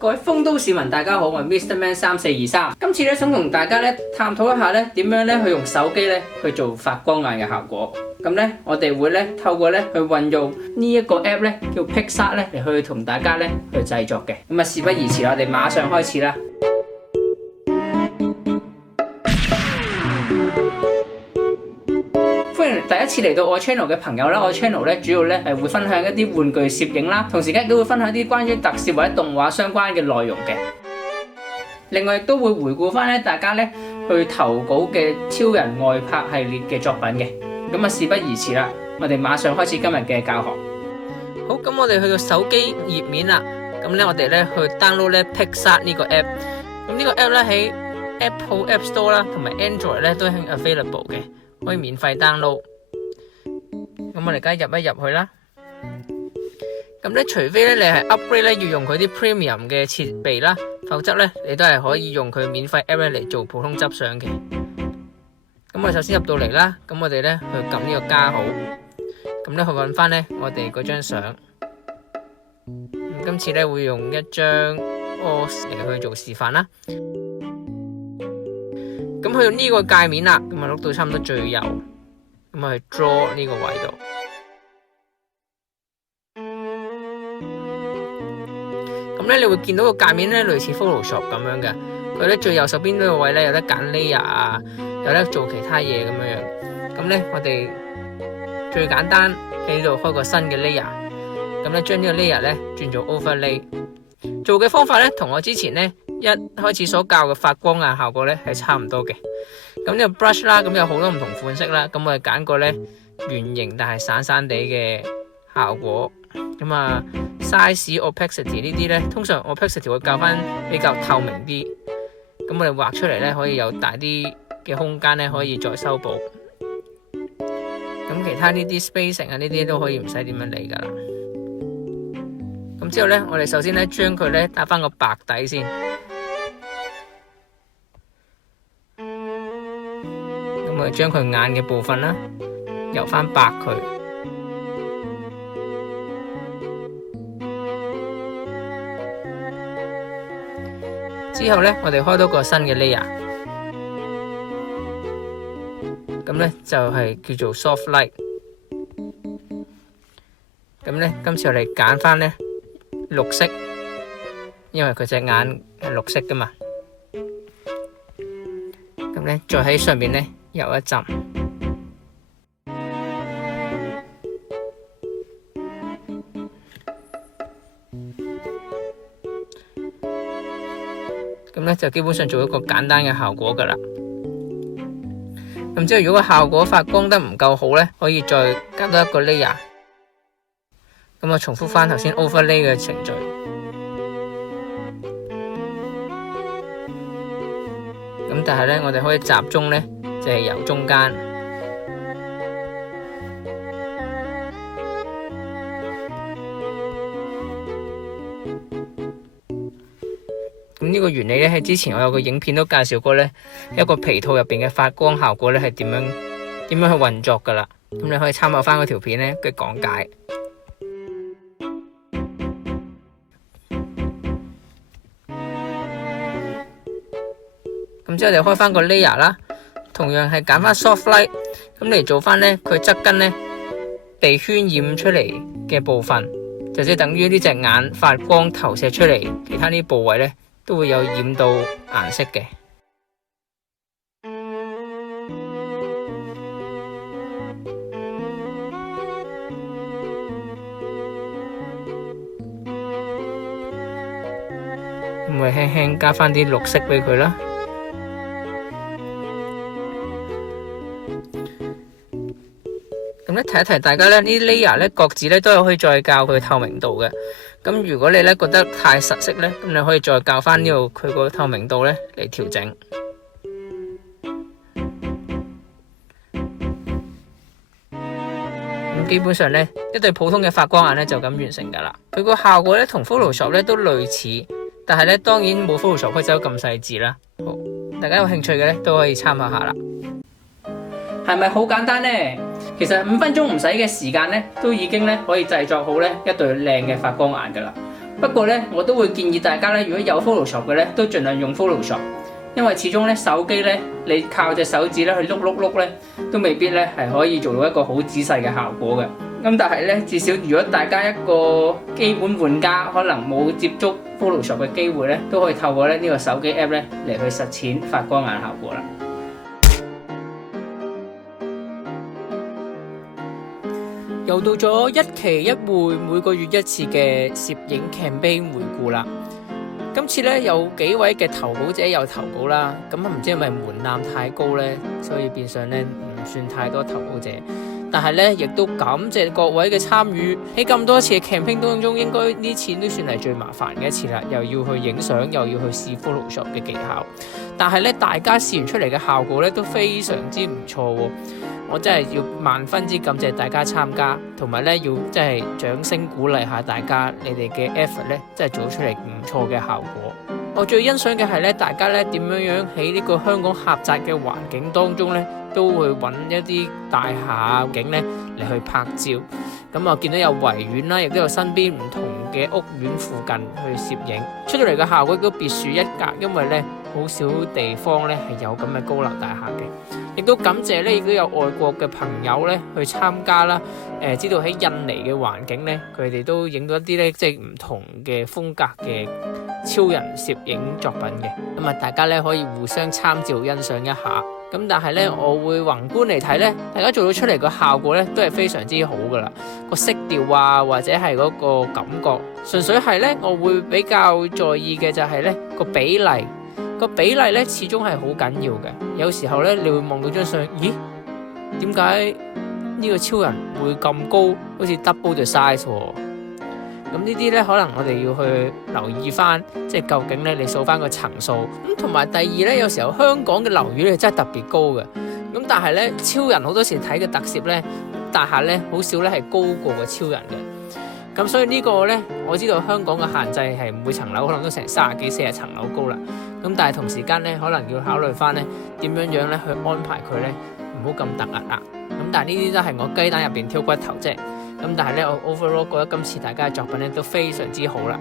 各位豐都市民，大家好，我係 Mr. Man 3423。今次咧想同大家咧探討一下咧點樣咧去用手機咧去做發光眼嘅效果。咁咧我哋會咧透過咧去運用呢一個 app 咧叫 PicsArt 咧嚟去同大家咧去製作嘅。咁啊事不宜遲啦，我哋馬上開始啦。歡迎第一次嚟到我 channel 嘅朋友啦，我 channel 咧主要咧係會分享一啲玩具攝影啦，同時間都會分享一啲關於特攝或者動畫相關嘅內容嘅。另外亦都會回顧翻咧大家咧去投稿嘅超人外拍系列嘅作品嘅。咁啊事不宜遲啦，我哋馬上開始今日嘅教學。好，咁我哋去到手機頁面啦，咁咧我哋咧去 download 咧 PicsArt 呢個 app。咁呢個 app 咧喺 Apple App Store 啦，同埋 Android 咧都係 available 嘅。可以免費 download，咁我哋而家入一入去啦。咁咧，除非咧你係 upgrade 咧要用佢啲 premium 嘅設備啦，否則咧你都係可以用佢免費 app 嚟做普通執相嘅。咁我哋首先入到嚟啦，咁我哋咧去撳呢個加號，咁咧去揾翻咧我哋嗰張相。今次咧會用一張 OS 嚟去做示範啦。咁去到呢個界面啦，咁啊碌到差唔多最右，咁啊去 draw 呢個位度。咁咧你會見到個界面咧類似 Photoshop 咁樣嘅，佢咧最右手邊呢個位咧有得揀 layer 啊，有得做其他嘢咁樣。咁咧我哋最簡單喺度開個新嘅 layer， 咁咧將呢個 layer 咧轉做 overlay。做嘅方法咧同我之前咧一開始所教嘅發光眼效果咧係差唔多嘅。咁呢個 brush 啦，咁有好多唔同款式啦。咁我哋揀個咧圓形但係散散地嘅效果。咁啊 size opacity 呢啲咧，通常 opacity 會較翻比較透明啲。咁我哋畫出嚟咧可以有大啲嘅空間咧，可以再修補。咁其他呢啲 spacing 啊呢啲都可以唔使點樣理噶啦。咁之後咧，我哋首先咧將佢咧打翻個白底先。咁我哋將佢眼嘅部分啦，油翻白佢。之後咧，我哋開多個新嘅 layer。咁咧就係叫做 soft light。咁咧，今次我哋揀翻咧綠色，因為佢隻眼係綠色噶嘛。咁咧，再喺上面咧油一浸。咁咧就基本上做一個簡單嘅效果噶啦。咁之後如果個效果發光得唔夠好咧，可以再加多一個 layer。咁我重複翻頭先 overlay 嘅程序。咁但係咧，我哋可以集中咧，就係由中間。咁呢個原理咧，喺之前我有個影片都介紹過咧，一個皮套入邊嘅發光效果咧係點樣去運作噶啦。咁你可以參考翻嗰條片咧嘅講解。咁之後我哋開翻個 layer 啦，同樣係揀翻 soft light， 咁嚟做翻咧佢側跟咧被渲染出嚟嘅部分，就即係等於呢隻眼發光投射出嚟，其他呢部位咧都會有染到顏色嘅。咁我輕輕加翻啲綠色俾佢啦。咁咧提一提大家咧，呢啲 layer 咧各自咧都有可以再校佢透明度嘅。咁如果你咧覺得太實色咧，咁你可以再校翻呢度佢個透明度咧嚟調整。咁基本上咧，一對普通嘅發光眼咧就咁完成噶啦。佢個效果咧同 Photoshop 咧都類似，但係咧當然冇 Photoshop 可以走咁細緻啦。好，大家有興趣嘅咧都可以參考下啦。係咪好簡單呢？其實5分鐘唔使嘅時間咧，都已經咧可以製作好咧一對靚嘅發光眼噶啦。不過咧，我都會建議大家咧，如果有 Photoshop 嘅咧，都盡量用 Photoshop，因為始終咧手機咧，你靠隻手指咧去碌咧，都未必咧係可以做到一個好仔細嘅效果嘅。咁但係咧，至少如果大家一個基本玩家，可能冇接觸 Photoshop 嘅機會咧，都可以透過咧呢個手機 app 咧嚟去實踐發光眼效果啦。又到咗一期一會，每個月一次嘅攝影 campaign 回顧啦。今次咧有幾位嘅投稿者有投稿啦，咁唔知係咪門檻太高咧，所以變相咧唔算太多投稿者。但係咧，亦都感謝各位嘅參與。喺咁多次嘅 campaign 當中，應該呢次都算係最麻煩嘅一次啦，又要去影相，又要去試 Photoshop 嘅技巧。但係咧，大家試完出嚟嘅效果咧都非常之唔錯喎。我真係要萬分之感謝大家參加，同埋咧要真係掌聲鼓勵下大家，你哋嘅 effort 咧真係做出嚟唔錯嘅效果。我最欣賞嘅係咧，大家咧點樣喺呢個香港狹窄嘅環境當中咧，都會揾一啲大廈景咧嚟去拍照。咁我見到有維園啦，亦都有身邊唔同嘅屋苑附近去攝影，出到嚟嘅效果都別樹一格，因為咧好少地方咧係有咁嘅高樓大廈嘅。亦都感謝咧，亦都有外國嘅朋友咧去參加啦。知道喺印尼嘅環境咧，佢哋都影到一啲咧即係唔同嘅風格嘅超人攝影作品嘅。咁啊，大家咧可以互相參照欣賞一下。咁但係咧，我會宏觀嚟睇咧，大家做到出嚟個效果咧都係非常之好噶啦。個色調啊，或者係嗰個感覺，純粹係咧，我會比較在意嘅就係咧個比例。個比例咧始終係好緊要嘅，有時候咧你會望到張相，咦？點解呢個超人會咁高，好似 double the size 喎？咁呢啲咧可能我哋要去留意翻，即係究竟咧你數翻個層數。咁同埋第二咧，有時候香港嘅樓宇咧真係特別高嘅，咁但係咧超人好多時睇嘅特攝咧，大廈咧好少咧係高過個超人嘅。咁所以呢個呢，我知道香港嘅限制係每層樓可能都成30幾40層樓高啦。咁但係同時間呢，可能要考慮翻呢點樣樣呢去安排佢呢，唔好咁突兀啦。咁但係呢啲都係我雞蛋入邊挑骨頭啫。咁但係呢，我 overall 覺得今次大家嘅作品呢都非常之好啦。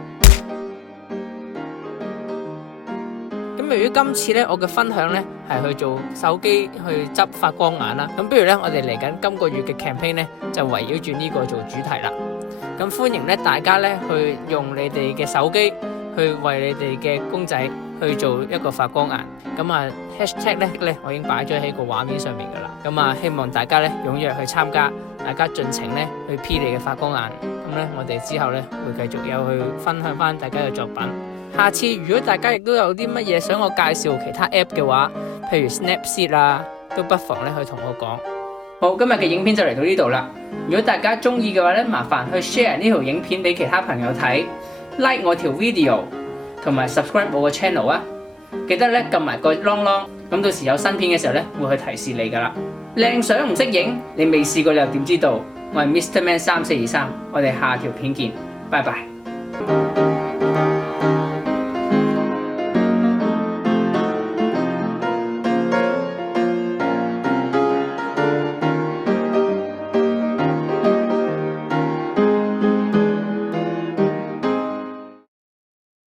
咁由於今次呢，我嘅分享呢係去做手機去執發光眼啦。咁不如呢，我哋嚟緊今個月嘅 campaign 呢，就圍繞住呢個做主題啦。咁歡迎咧，大家咧去用你哋嘅手機去為你哋嘅公仔去做一個發光眼。咁啊 hashtag 咧我已經擺咗喺個畫面上面噶啦。咁啊希望大家咧踴躍去參加，大家盡情咧去 P 你嘅發光眼。咁咧我哋之後咧會繼續有去分享翻大家嘅作品。下次如果大家亦都有啲乜嘢想我介紹其他 app 嘅話，譬如 Snapseed 啊，都不妨咧去同我講。好，今日嘅影片就嚟到呢度啦。如果大家中意嘅話咧，麻煩去 share 呢條影片俾其他朋友睇 ，like 我條 video， 同埋 subscribe 我個 channel 啊。記得咧撳埋個 long long， 咁到時有新片嘅時候咧會去提示你噶啦。靚相唔識影，你未試過你又點知道？我係 Mr. Man 3423，我哋下條片見，拜拜。